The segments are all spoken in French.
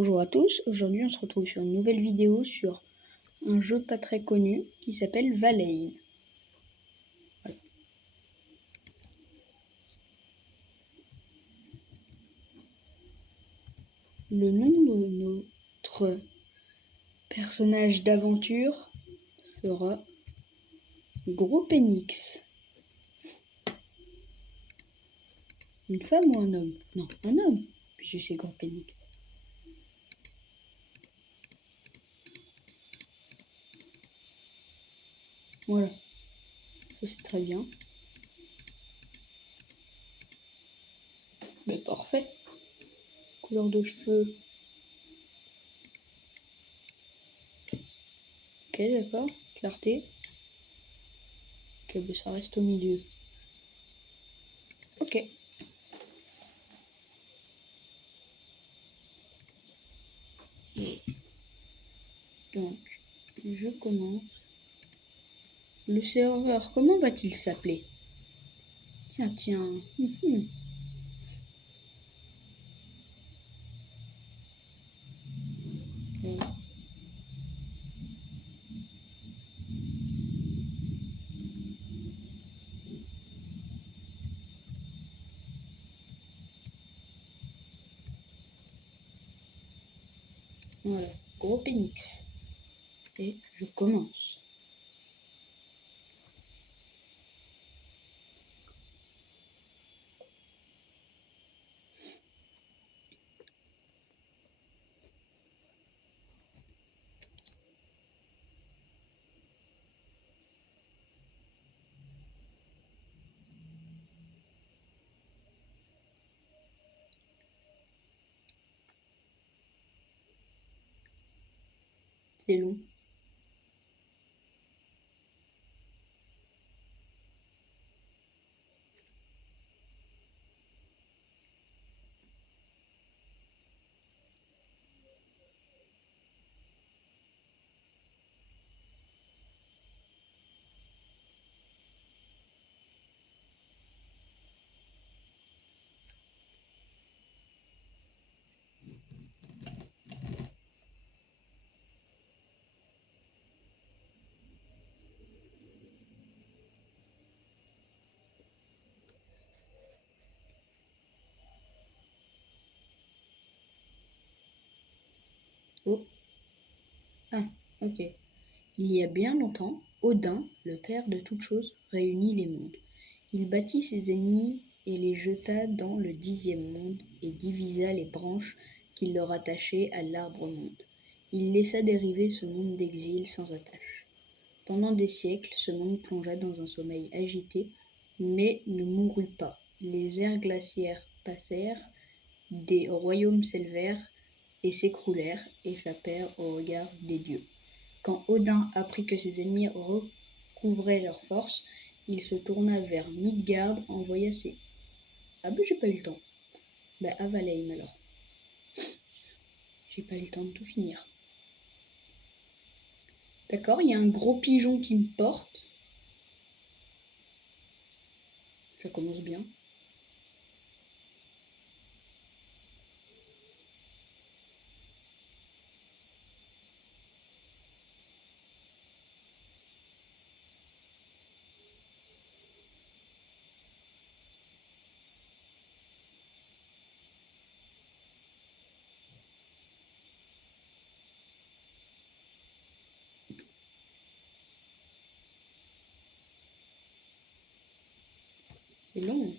Bonjour à tous, aujourd'hui on se retrouve sur une nouvelle vidéo sur un jeu pas très connu qui s'appelle Valheim. Voilà. Le nom de notre personnage d'aventure sera Gros Pénix. Une femme ou un homme? Non, un homme, puisque c'est Gros Pénix. Voilà, ça c'est très bien. Mais parfait. Couleur de cheveux. Ok, d'accord. Clarté. Ok, ben ça reste au milieu. Ok. Et donc, je commence. Le serveur, comment va-t-il s'appeler? Tiens. Voilà, Gros Pénix. Et je commence. C'est long. Oh. Ah, ok. Il y a bien longtemps, Odin, le père de toutes choses, réunit les mondes. Il battit ses ennemis et les jeta dans le 10e monde et divisa les branches qui le rattachaient à l'arbre-monde. Il laissa dériver ce monde d'exil sans attache. Pendant des siècles, ce monde plongea dans un sommeil agité, mais ne mourut pas. Les ères glaciaires passèrent, des royaumes s'élevèrent et s'écroulèrent, échappèrent au regard des dieux. Quand Odin apprit que ses ennemis recouvraient leurs forces, il se tourna vers Midgard, envoya ses... Ah ben j'ai pas eu le temps. Ben à Valheim alors. J'ai pas eu le temps de tout finir. D'accord, il y a un gros pigeon qui me porte. Ça commence bien. C'est long.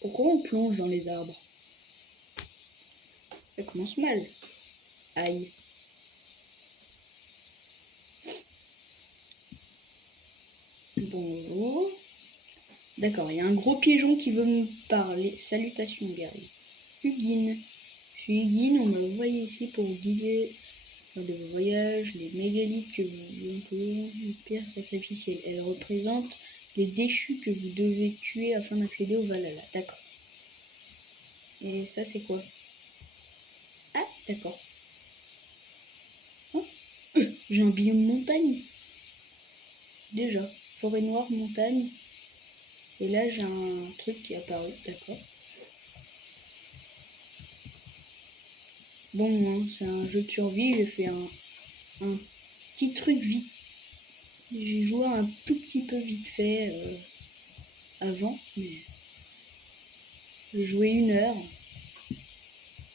Pourquoi on plonge dans les arbres? Ça commence mal. Aïe. Bonjour. D'accord, il y a un gros pigeon qui veut me parler. Salutations, guerrier. Hugin. Je suis Hugin, on m'a envoyé ici pour vous guider lors de vos voyages. Les mégalithes que vous employez, une pierre sacrificielle. Elle représente les déchus que vous devez tuer afin d'accéder au Valhalla. D'accord. Et ça, c'est quoi? Ah, d'accord. Oh, j'ai un biome montagne. Déjà, forêt noire, montagne. Et là, j'ai un truc qui est apparu, d'accord. Bon, hein, c'est un jeu de survie, j'ai fait un petit truc vite. J'ai joué un tout petit peu vite fait avant, mais j'ai joué 1 heure.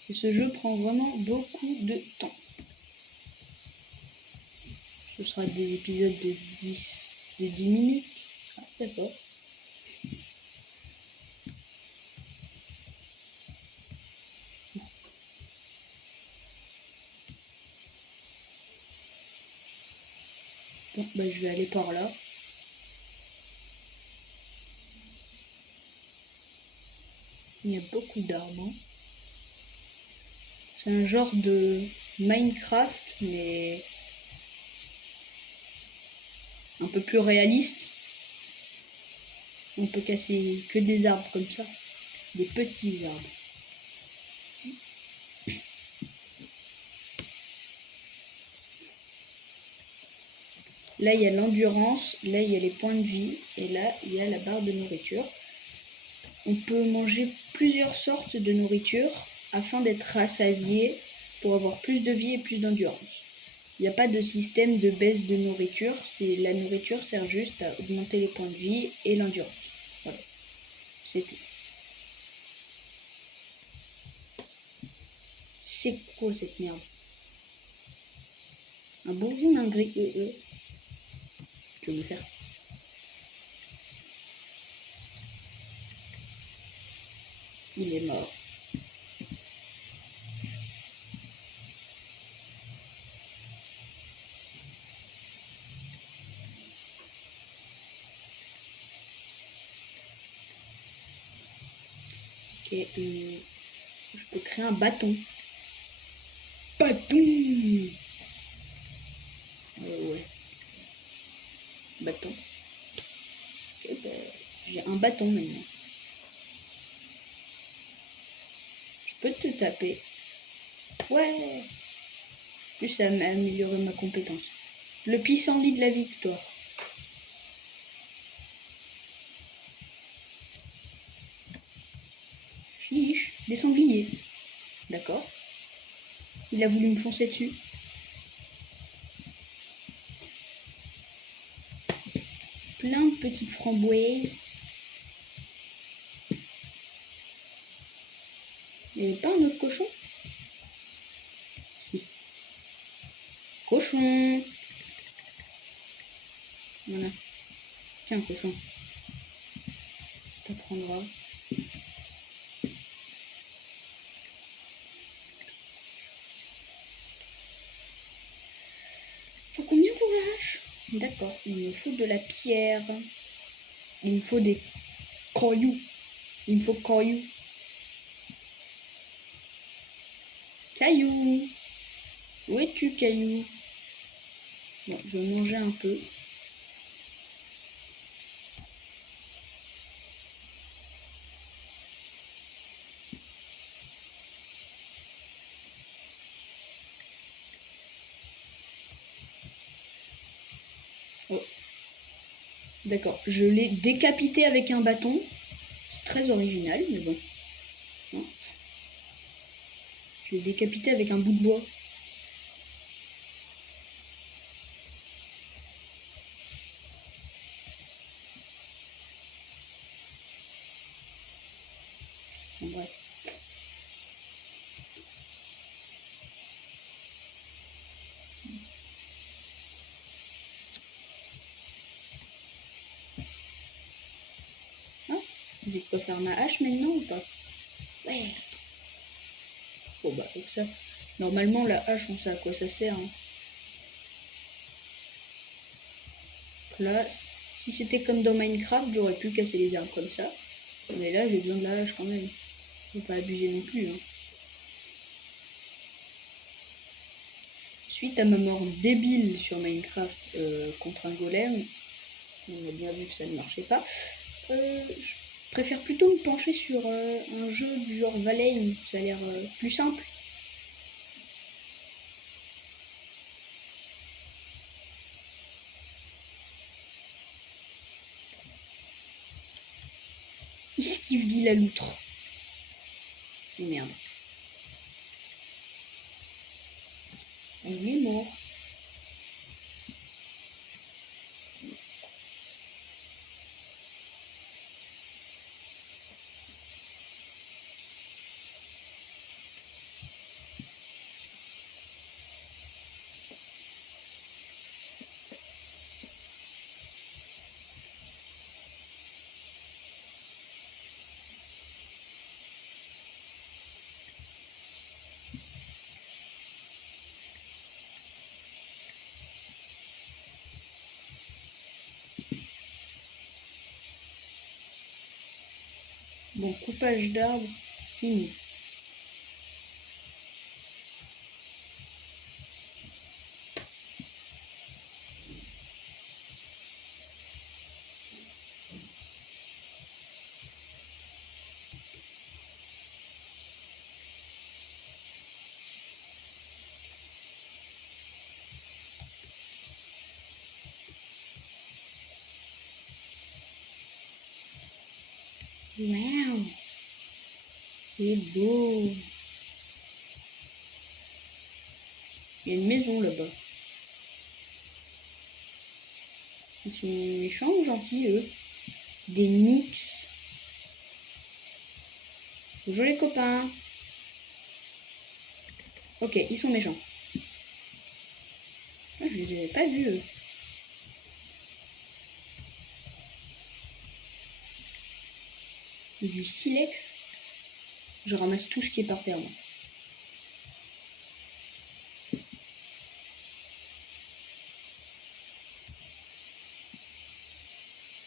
Et ce jeu prend vraiment beaucoup de temps. Ce sera des épisodes de 10 minutes. Ah, d'accord. Bon, bah, je vais aller par là. Il y a beaucoup d'arbres. Hein. C'est un genre de Minecraft, mais un peu plus réaliste. On peut casser que des arbres comme ça. Des petits arbres. Là, il y a l'endurance, là, il y a les points de vie, et là, il y a la barre de nourriture. On peut manger plusieurs sortes de nourriture afin d'être rassasié pour avoir plus de vie et plus d'endurance. Il n'y a pas de système de baisse de nourriture, la nourriture sert juste à augmenter les points de vie et l'endurance. Voilà, c'est tout. C'est quoi cette merde? Un bourgeon, un gris je vais le faire. Il est mort. Ok, je peux créer un bâton. Bâton! Ouais. Bâton. Ok, bah, j'ai un bâton maintenant. Je peux te taper. Ouais! Plus ça m'a amélioré ma compétence. Le pissenlit de la victoire. Chiche, des sangliers. D'accord. Il a voulu me foncer dessus. Plein de petites framboises. Il n'y avait pas un autre cochon? Si. Cochon! Voilà. Tiens, cochon. Ça t'apprendra. Faut combien pour la hache? D'accord, il me faut de la pierre. Il me faut des cailloux. Il me faut cailloux. Caillou. Où es-tu, caillou? Bon, je vais manger un peu. Oh. D'accord, je l'ai décapité avec un bâton. C'est très original, mais bon. Non. Je l'ai décapité avec un bout de bois. Bon, bref. Ah, j'ai de quoi faire ma hache maintenant ou pas? Ouais. Bon bah avec ça. Normalement la hache on sait à quoi ça sert. Hein. Là, si c'était comme dans Minecraft, j'aurais pu casser les arbres comme ça. Mais là j'ai besoin de la hache quand même. Faut pas abuser non plus. Hein. Suite à ma mort débile sur Minecraft contre un golem, on a bien vu que ça ne marchait pas. Je préfère plutôt me pencher sur un jeu du genre Valheim, ça a l'air plus simple. Esquive dit la loutre. Oh merde. Il est mort. Bon, coupage d'arbres, fini. Waouh, c'est beau. Il y a une maison là-bas. Ils sont méchants ou gentils, eux? Des Nix. Bonjour les copains. Ok, ils sont méchants. Ah, je les avais pas vus, eux. Du silex. Je ramasse tout ce qui est par terre, moi.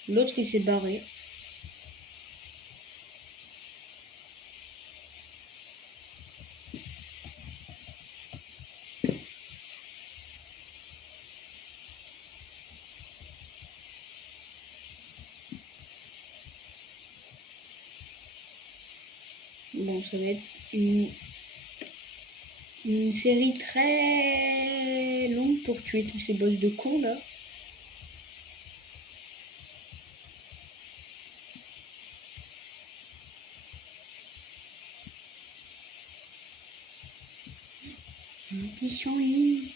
L'autre, il s'est barré. Bon, ça va être une série très longue pour tuer tous ces boss de cons, là. Un petit champ-lit.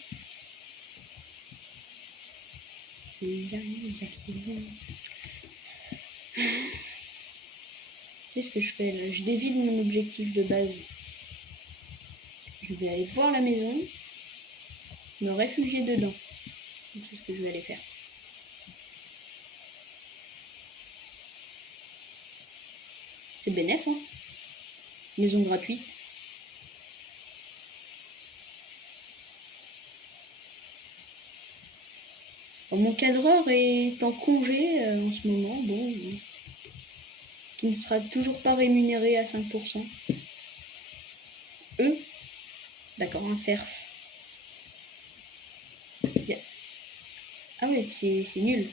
Qu'est-ce que je fais là? Je dévie de mon objectif de base. Je vais aller voir la maison, me réfugier dedans. C'est ce que je vais aller faire. C'est bénéf, hein? Maison gratuite. Bon, mon cadreur est en congé en ce moment, bon, qui ne sera toujours pas rémunéré à 5%. Eux, d'accord, un cerf. Ah ouais, c'est nul.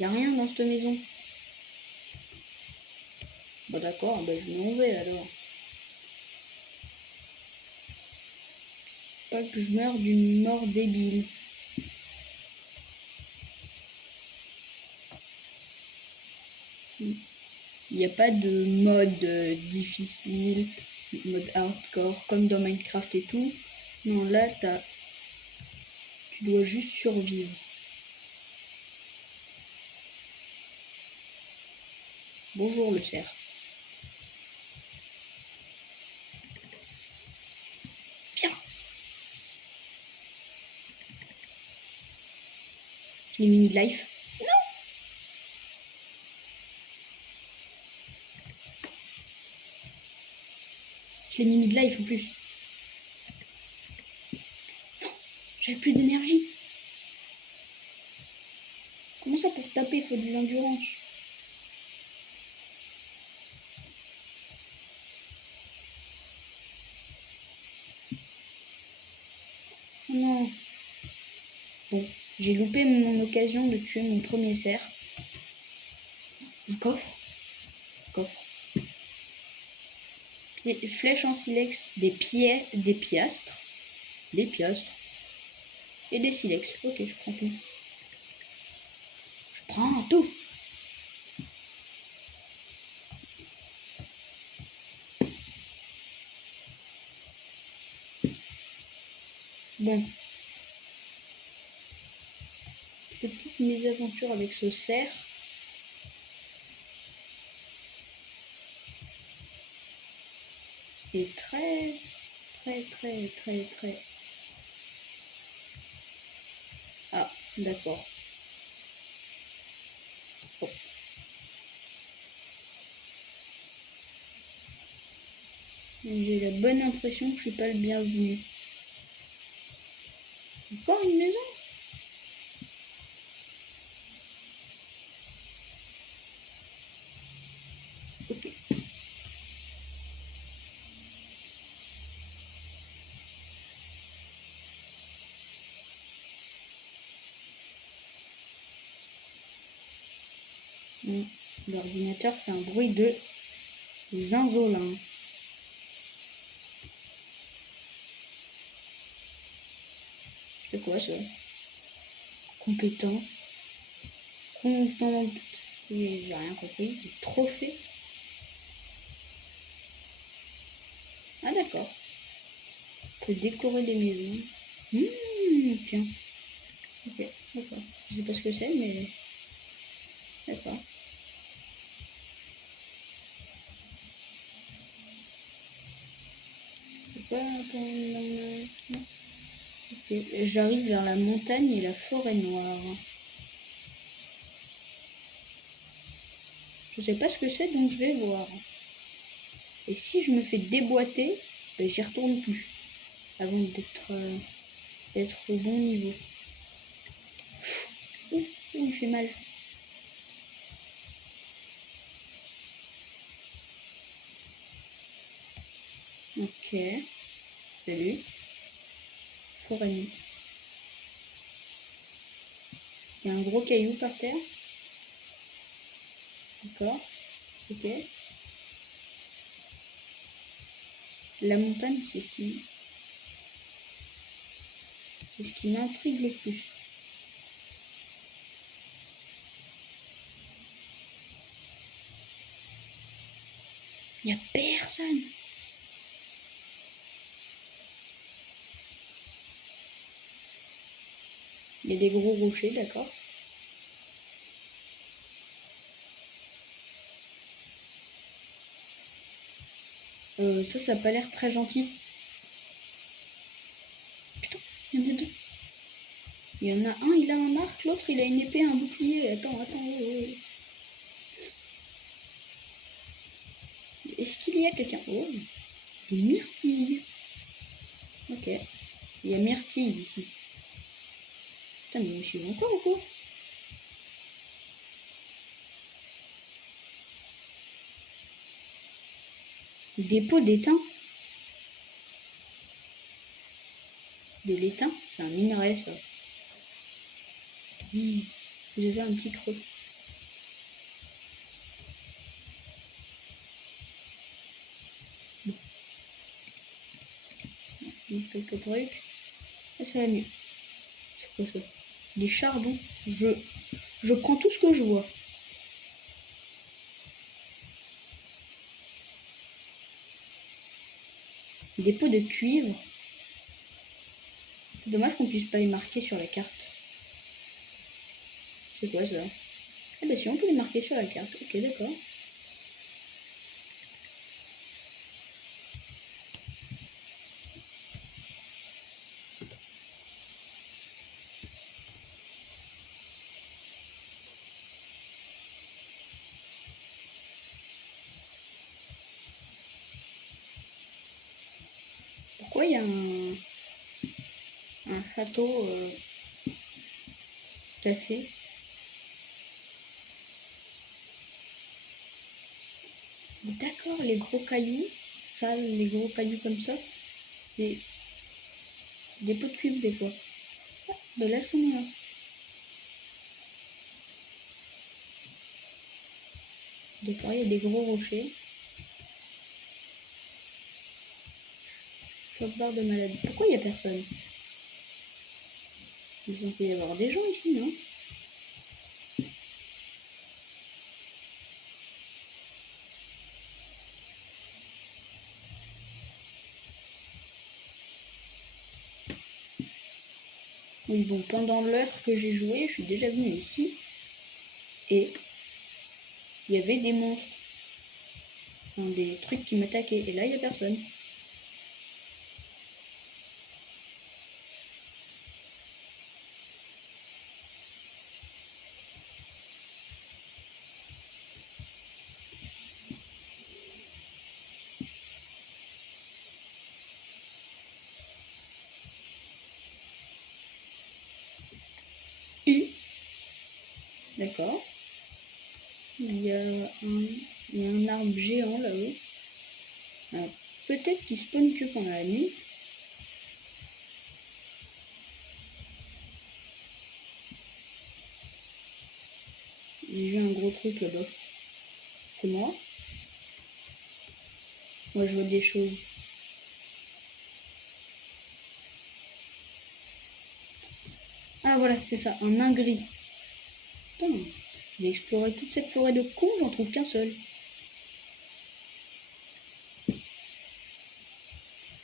Y a rien dans cette maison. Bon d'accord, bah, je m'en vais alors. Pas que je meure d'une mort débile. Il n'y a pas de mode difficile, mode hardcore, comme dans Minecraft et tout. Non, là, tu dois juste survivre. Bonjour le cerf. Viens. Je l'ai mis mid-life. Non. Je l'ai mis mid-life en plus. Non, j'avais plus d'énergie. Comment ça pour taper, il faut de l'endurance? Non. Bon, j'ai loupé mon occasion de tuer mon premier cerf. Un coffre. Coffre. Flèche en silex, des piastres. Des piastres. Et des silex. Ok, je prends tout. Je prends tout. Bon. Petite mésaventure avec ce cerf. Et très... Ah, d'accord. Bon. J'ai la bonne impression que je suis pas le bienvenu. Encore une maison? Ok. L'ordinateur fait un bruit de zinzolin. C'est quoi ça? Compétent. Content. J'ai rien compris. Trophée. Ah d'accord. On peut décorer des maisons. Tiens. Ok, d'accord. Je sais pas ce que c'est, mais... D'accord. C'est quoi ton... Ok, j'arrive vers la montagne et la forêt noire. Je sais pas ce que c'est, donc je vais voir. Et si je me fais déboîter, ben j'y retourne plus. Avant d'être au bon niveau. Ouh, il fait mal. Ok. Salut. Forêt noire. Il y a un gros caillou par terre. D'accord. Ok. La montagne, c'est ce qui m'intrigue le plus. Il n'y a personne. Il y a des gros rochers, d'accord. Ça a pas l'air très gentil. Putain, il y en a deux. Il y en a un, il a un arc, l'autre, il a une épée, un bouclier. Attends. Oh. Est-ce qu'il y a quelqu'un? Oh, des myrtilles. Ok. Il y a myrtille ici. Putain, mais il me suit encore ou quoi? Dépôt d'étain. De l'étain, c'est un minerai ça. Vous avez un petit creux. Bon. Quelques trucs. Ah, ça va mieux. C'est quoi ça? Des charbons. Je prends tout ce que je vois. Des pots de cuivre. C'est dommage qu'on puisse pas les marquer sur la carte. C'est quoi ça? Ah bah si, on peut les marquer sur la carte. Ok, d'accord. Pourquoi il y a un château cassé? D'accord, les gros cailloux, ça, les gros cailloux comme ça, c'est des pots de cuivre des fois. Ah, bah là, c'est là. D'accord, il y a des gros rochers. Sauvegarde de maladie. Pourquoi il n'y a personne? Il est censé y avoir des gens ici, non? Oui, bon, pendant l'heure que j'ai joué, je suis déjà venu ici. Et il y avait des monstres. Enfin, des trucs qui m'attaquaient. Et là, il n'y a personne. D'accord. Il y a un arbre géant là-haut. Peut-être qu'il spawn que pendant la nuit. J'ai vu un gros truc là-bas. C'est moi. Moi, je vois des choses. Ah, voilà, c'est ça, un nain gris. Putain, j'ai exploré toute cette forêt de cons, j'en trouve qu'un seul.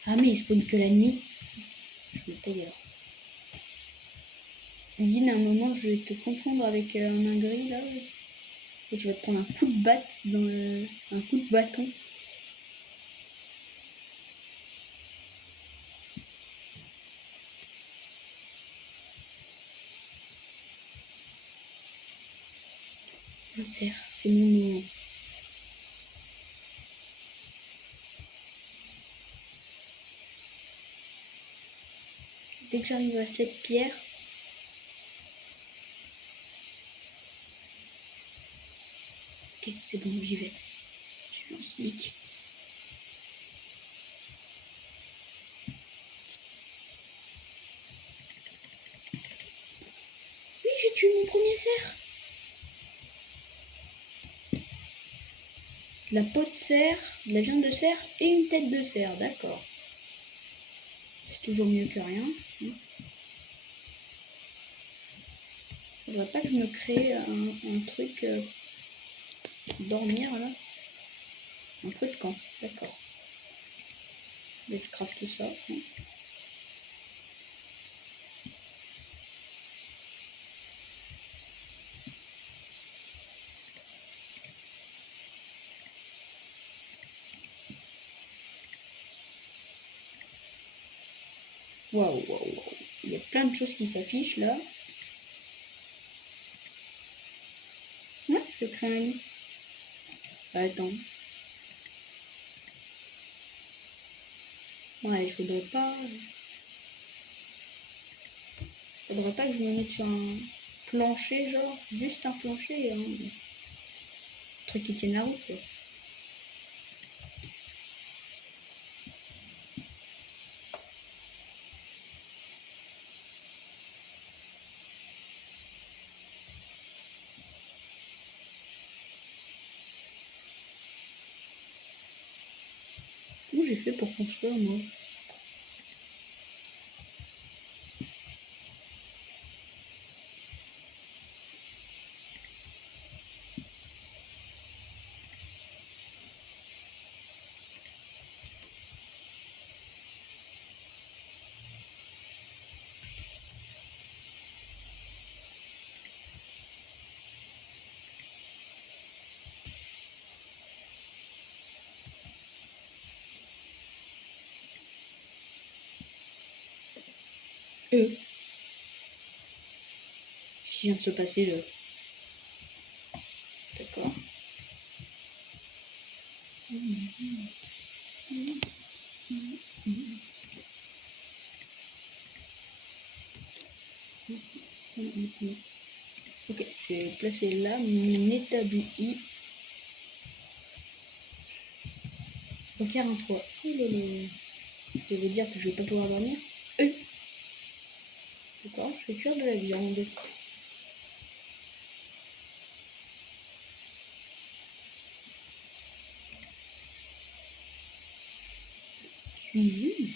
Ah, mais il spawn que la nuit. Je me taille alors. Dis, à un moment, je vais te confondre avec un nain gris là. Et tu vas te prendre un coup de batte dans un coup de bâton. Un cerf, c'est mon moment. Dès que j'arrive à cette pierre, ok, c'est bon, j'y vais. J'ai fait un sneak. Oui, j'ai tué mon premier cerf. De la peau de cerf, de la viande de cerf et une tête de cerf, d'accord. C'est toujours mieux que rien. Faudrait pas que je me crée un truc dormir là. Un feu de camp, d'accord. Mais je craft tout ça. Waouh, waouh, waouh. Il y a plein de choses qui s'affichent là. Ouais, je crée un lit. Attends. Ouais, il faudrait pas que je me mette sur un plancher, genre. Juste un plancher et un truc qui tienne la route, quoi. Comment j'ai fait pour construire, moi? Qu'est-ce qui vient de se passer là? D'accord. Ok, j'ai placé là mon établi. Ok, un 3. Oh là là. Ça veut dire que je vais pas pouvoir dormir. D'accord, je fais cuire de la viande. Cuisine.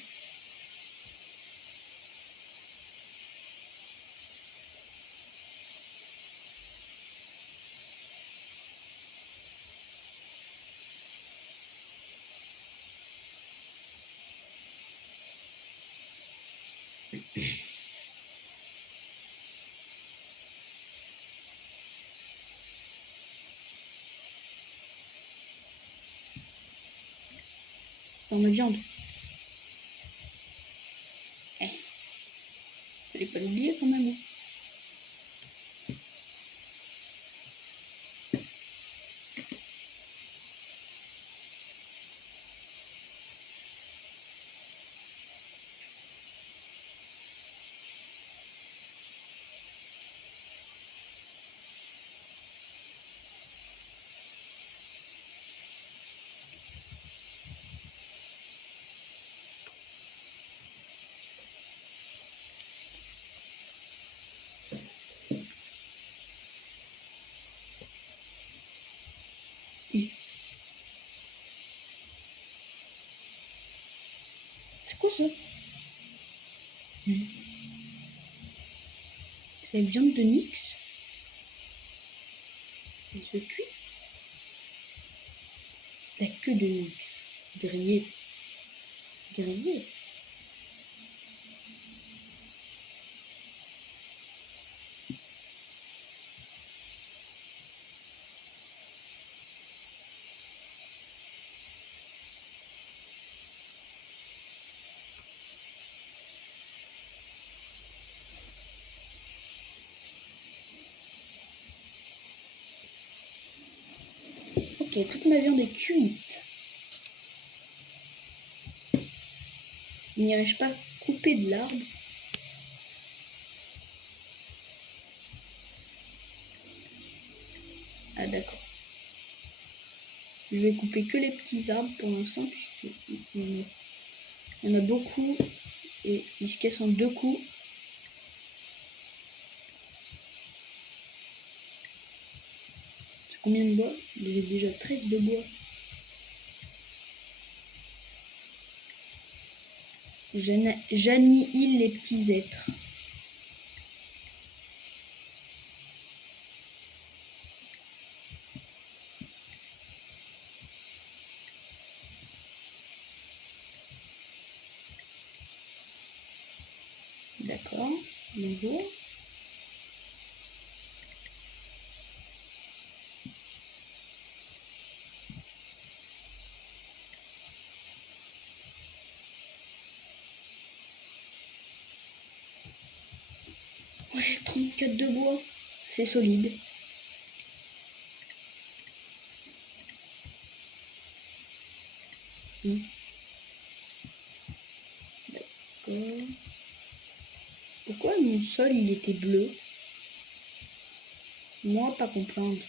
dans ma viande. Fallait pas l'oublier quand même. C'est quoi ça? C'est la viande de Nyx. Elle se cuit. C'est la queue de Nyx. Grillée. Grillée. Ok, toute ma viande est cuite. N'irais-je pas couper de l'arbre? Ah d'accord. Je vais couper que les petits arbres pour l'instant, puisqu'il y en a beaucoup et ils se cassent en 2 coups. C'est combien de bois? J'ai déjà 13 de bois. J'annihile les petits êtres. D'accord, bonjour. Ouais, 34 de bois, c'est solide. D'accord. Pourquoi mon sol il était bleu? Moi pas comprendre.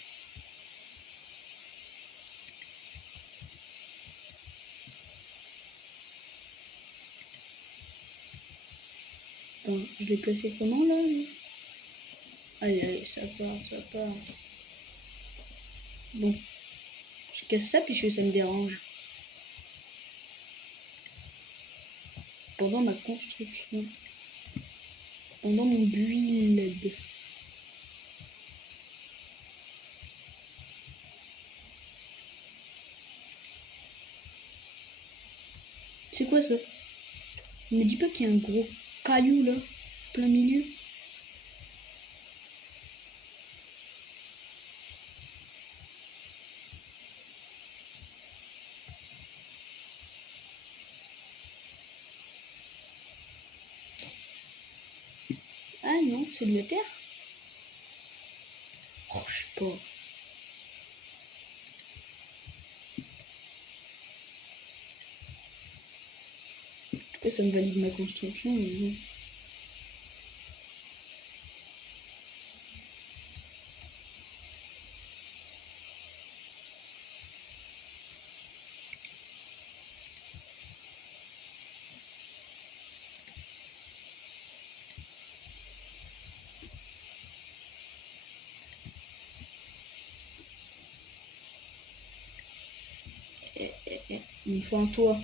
Attends, je l'ai placé comment là? Allez, allez, ça part, ça part. Bon, je casse ça puisque ça me dérange. Pendant ma construction. Pendant mon build. C'est quoi ça? Ne me dis pas qu'il y a un gros caillou là, plein milieu. Ah non, c'est de la terre. Oh, je sais pas. En tout cas, ça me valide ma construction. Mais bon. Il me faut un toit.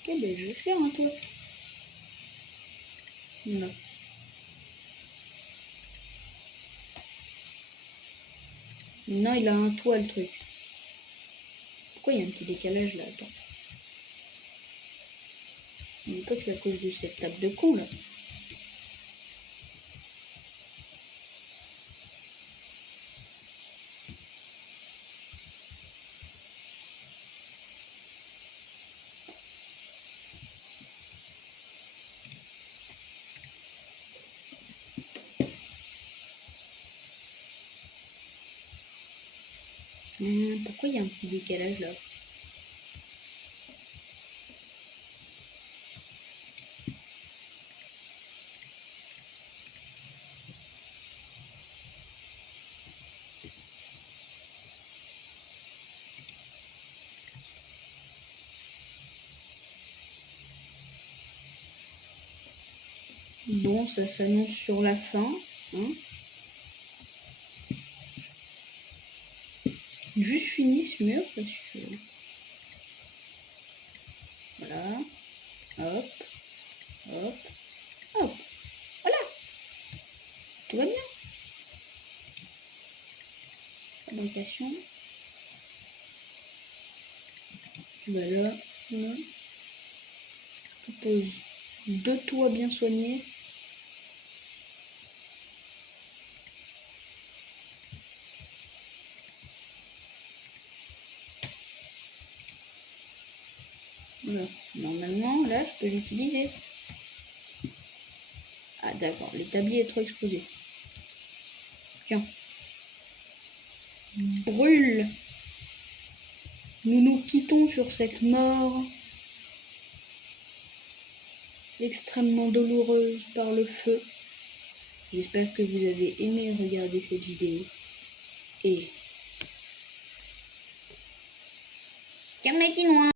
Ok, ben je vais faire un toit. Voilà. Maintenant, il a un toit le truc. Pourquoi il y a un petit décalage là? Attends. Je dis pas que c'est à cause de cette table de con là. Pourquoi il y a un petit décalage là? Bon, ça s'annonce sur la fin. Hein. Juste fini ce mur parce que... Voilà. Hop. Hop. Hop. Voilà. Tout va bien. Fabrication. Tu vas là. Là. Tu poses 2 toits bien soignés. Voilà. Normalement, là, je peux l'utiliser. Ah d'accord, l'établi est trop exposé. Tiens. Brûle. Nous nous quittons sur cette mort extrêmement douloureuse par le feu. J'espère que vous avez aimé regarder cette vidéo. Et... Comme les Quinois.